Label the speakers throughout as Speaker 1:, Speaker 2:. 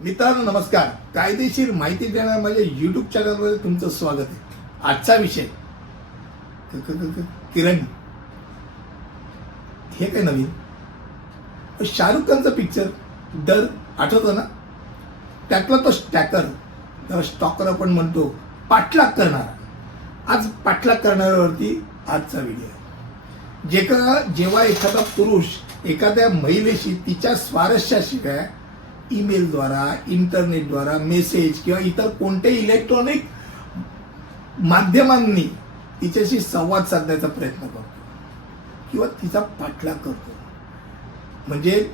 Speaker 1: मित्रांनो नमस्कार. कायदेशीर माहिती देणाऱ्या माझ्या युट्यूब चॅनलमध्ये तुमचं स्वागत आहे. आजचा विषय. किरण. हे काय नवीन? शाहरुख खानचं पिक्चर दर आठवतं ना? त्यातला तो स्टॅकर त्याला स्टॉकर आपण म्हणतो पाठलाग करणारा. आज पाठलाग करणाऱ्यावरती आजचा व्हिडिओ आहे. जे का जेव्हा एखादा पुरुष एखाद्या महिलेशी तिच्या स्वारस्याशी काय ईमेलद्वारा इंटरनेटद्वारा मेसेज किंवा इतर कोणत्याही इलेक्ट्रॉनिक माध्यमांनी तिच्याशी संवाद साधण्याचा प्रयत्न करतो किंवा तिचा पाठलाग करतो. म्हणजे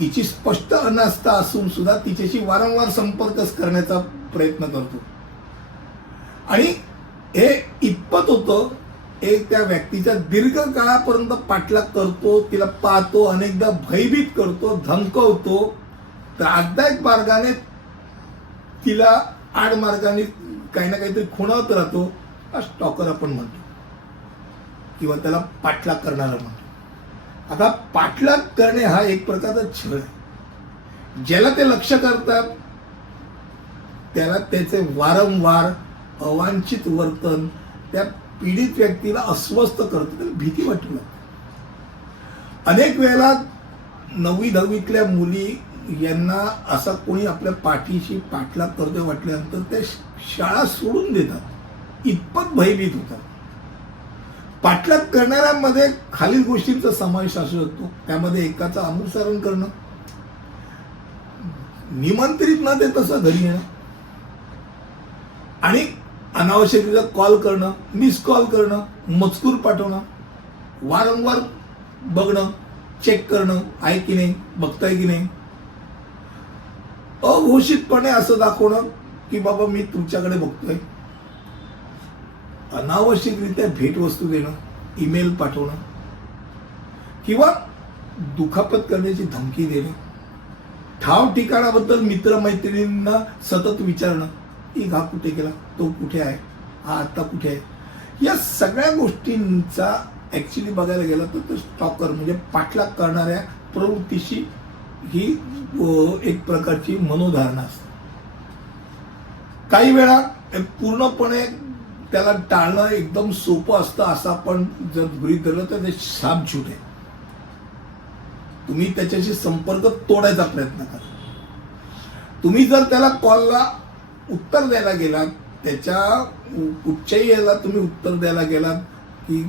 Speaker 1: तिची स्पष्ट अनास्था असून सुद्धा तिच्याशी वारंवार संपर्क करण्याचा प्रयत्न करतो. आणि हे इतपत होतं एक त्या व्यक्तीचा दीर्घ काळापर्यंत पाठलाग करतो तिला पाहतो अनेकदा भयभीत करतो धमकवतो. तर आधद्या एक मार्गाने तिला आड मार्गाने काही ना काहीतरी खुणावत राहतो हा स्टॉकर आपण म्हणतो. किंवा त्याला पाठलाग करणारा म्हणतो. आता पाठलाग करणे हा एक प्रकारचा छळ आहे. ज्याला ते लक्ष करतात त्याला त्याचे वारंवार अवांछित वर्तन त्या पीडित व्यक्तीला अस्वस्थ करतं त्याला भीती वाटू लागते. अनेक वेळेला नववी दहावीतल्या मुली यांना असा कोणी आपल्या पाठीशी पाठलाग करतोय वाटल्यानंतर ते शाळा सोडून देतात. इतपत भयभीत होतात. पाठलाग करणाऱ्यांमध्ये खालील गोष्टींचा समावेश असू शकतो. त्यामध्ये एकाचं अनुसरण करणं. निमंत्रित न देत असं घरी येणं. आणि अनावश्यकरित्या कॉल करणं मिस कॉल करणं मजकूर पाठवणं वारंवार बघणं चेक करणं आहे की नाही बघताय की नाही. अघोषितपणे असं दाखवणं की बाबा मी तुमच्याकडे बघतोय. अनावश्यकरित्या भेटवस्तू देणं ईमेल पाठवणं किंवा दुखापत करण्याची धमकी देणं ठाव ठिकाणाबद्दल मित्रमैत्रिणींना सतत विचारणं की हा कुठे गेला तो कुठे आहे हा आता कुठे आहे. या सगळ्या गोष्टींचा ॲक्च्युली बघायला गेला तर तो स्टॉकर म्हणजे पाठलाग करणाऱ्या प्रवृत्तीशी ही एक प्रकारची मनोधारणा असते. काही वेळा पूर्णपणे त्याला टाळणं एकदम सोपं असतं असं आपण जर गृहीत धरलं तर ते सापछूट आहे. तुम्ही त्याच्याशी संपर्क तोडायचा प्रयत्न करा. तुम्ही जर त्याला कॉलला उत्तर द्यायला गेलात त्याच्या कुठच्याही याला तुम्ही उत्तर द्यायला गेलात की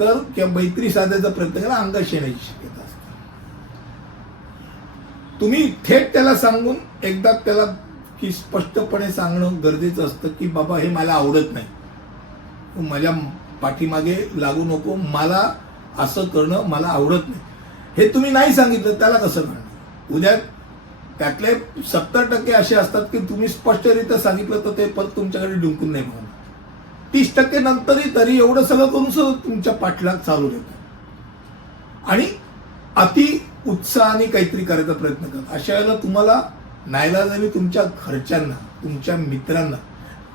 Speaker 1: तर किंवा मैत्री साधायचा प्रयत्न केला अंगाशी येण्याची शक्यता असते. तुम्ही थेट त्याला सांगून एकदा त्याला की स्पष्टपणे सांगणं गरजेचं असतं की बाबा हे मला आवडत नाही. माझ्या पाठीमागे लागू नको मला असं करणं मला आवडत नाही. हे तुम्ही नाही सांगितलं त्याला कसं करणार उद्या त्यातले सत्तर टक्के असे असतात की तुम्ही स्पष्टरित्या सांगितलं तर ते पद तुमच्याकडे डुंकून नाही म्हणून तीस टक्के नंतरही तरी एवढं सगळं करून सुद्धा तुमच्या पाठलाग चालू देतात. आणि अति उत्साहाने काहीतरी करायचा प्रयत्न करा अशा वेळेला तुम्हाला नाईलाजाने तुमच्या घरच्यांना तुमच्या मित्रांना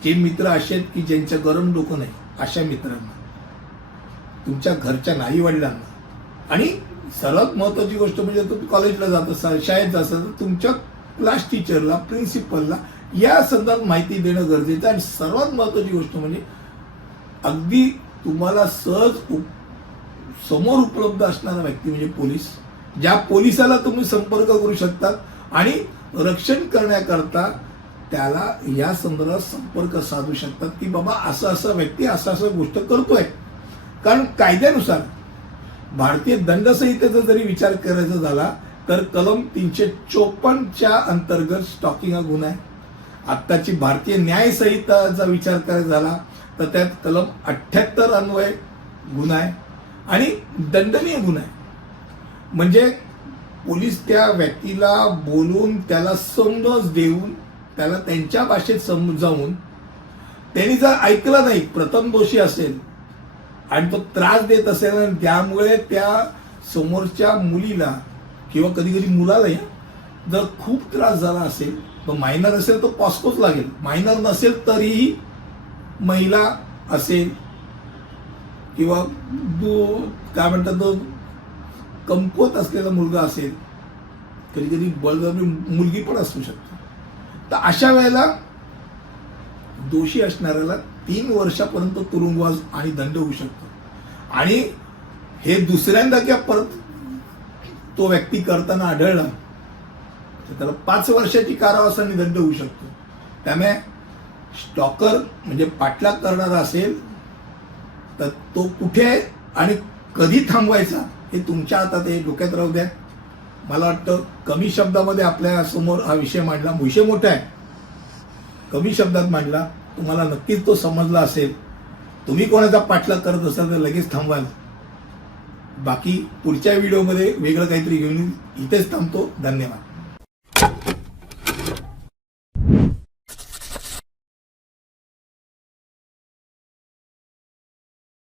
Speaker 1: जे मित्र असे आहेत की ज्यांच्या गरम डोकं नाही अशा मित्रांना तुमच्या घरच्या नाई वडिलांना आणि सर्वात महत्वाची गोष्ट म्हणजे तुम्ही कॉलेजला जात असाल शाळेत जात असाल तर तुमच्या क्लास टीचरला प्रिन्सिपलला या संदर्भात माहिती देणं गरजेचं आहे. आणि सर्वात महत्वाची गोष्ट म्हणजे अगदी तुम्हाला सहज उप- समोर उपलब्ध असणारा व्यक्ती म्हणजे पोलीस. ज्या पोलिसाला तुम्ही संपर्क करू शकतात आणि रक्षण करण्याकरता त्याला या संदर्भात संपर्क साधू शकतात की बाबा असं असं व्यक्ती असं असं गोष्ट करतोय. कारण कायद्यानुसार भारतीय दंडसंहितेचा जरी विचार करायचा झाला तर कलम तीनशे चोपन्नच्या अंतर्गत स्टॉकिंग हा गुन्हा आहे. आत्ताची भारतीय न्यायसंहिताचा विचार करायचा झाला तर त्यात कलम अठ्ठ्याहत्तर अन्वय गुन्हा आहे आणि दंडनीय गुन्हा आहे. म्हणजे पोलीस त्या व्यक्तीला बोलून त्याला समज देऊन त्याला त्यांच्या भाषेत समजावून त्यांनी जर ऐकलं नाही प्रथम दोषी असेल आणि तो त्रास देत असेल आणि त्यामुळे त्या समोरच्या मुलीला किंवा कधी कधी मुलालाही जर खूप त्रास झाला असेल तो मायनर असेल तर पॉस्कोच लागेल. मायनर नसेल तरीही महिला असेल किंवा काय म्हणतात तो? कमकुवत असलेला मुलगा असेल कधी कधी बळजबरी मुलगी पण असू शकते. तर अशा वेळेला दोषी असणाऱ्याला तीन वर्षापर्यंत तुरुंगवास आणि दंड होऊ शकतो. आणि हे दुसऱ्यांदा किंवा परत तो व्यक्ती करताना आढळला तर त्याला पाच वर्षाची कारावास आणि दंड होऊ शकतो. त्यामुळे स्टॉकर म्हणजे पाठलाग करणारा असेल तर तो कुठे आणि कधी थांबवायचा हे तुमच्या हातात आहे डोक्यात राहू द्या. मला वाटतं कमी शब्दामध्ये आपल्यासमोर हा विषय मांडला. विषय मोठा आहे. कमी शब्दात मांडला. तुम्हाला नक्कीच तो समजला असेल. तुम्ही कोणाचा पाठलाग करत असाल तर लगेच थांबवाल. बाकी पुढच्या व्हिडिओमध्ये वेगळं काहीतरी घेऊन इथेच थांबतो. धन्यवाद.